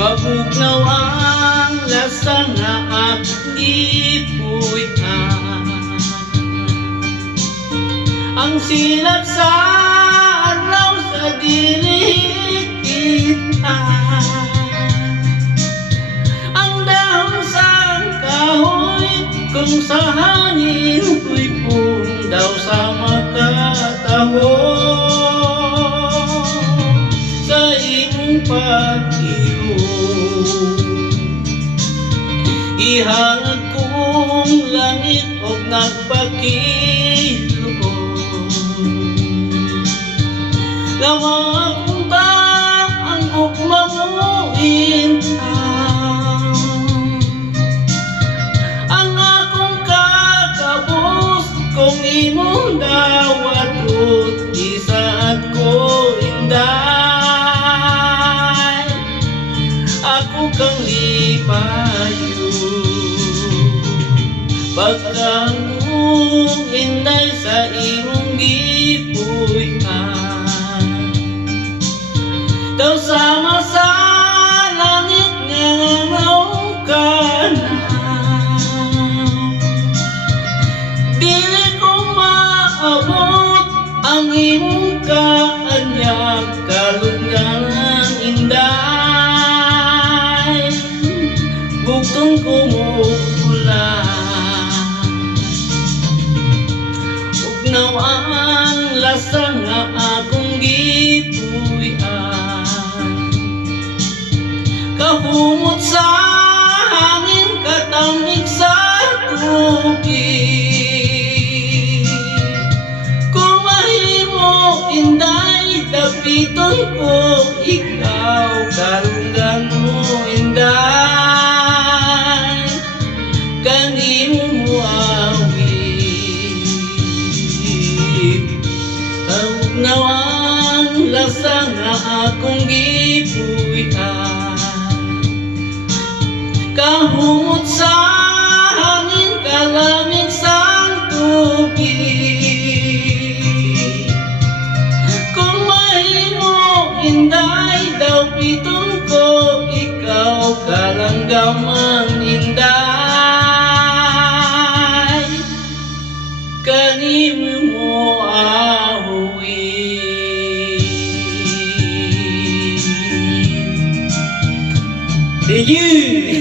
Mabugnaw ang lasa nga Ang silap sa adlaw sa dili kita Ang dahon sa kahoy kung sa hangin ko'y pundaw sa pag-iyo Ihangad kong langit o nagpakilo Lawag ba ang ugma mo kang lipayo Pagkamong inday sa imong gipuyan Daw sama sa langit nga ka na Dili ko maabot ang imong kaanyag lasa nga akong gipuyan Kahumot sa hangin katamig sa tubig. Kung mahimo inday dapiton ko ikaw karungan mo lasa nga akong gipuitan. Kahumot sa hangin kalamig sa tubig. Kung mahimo inday daw pitong ko Ikaw kalanggaman inday. Kanimo mo ahuin you.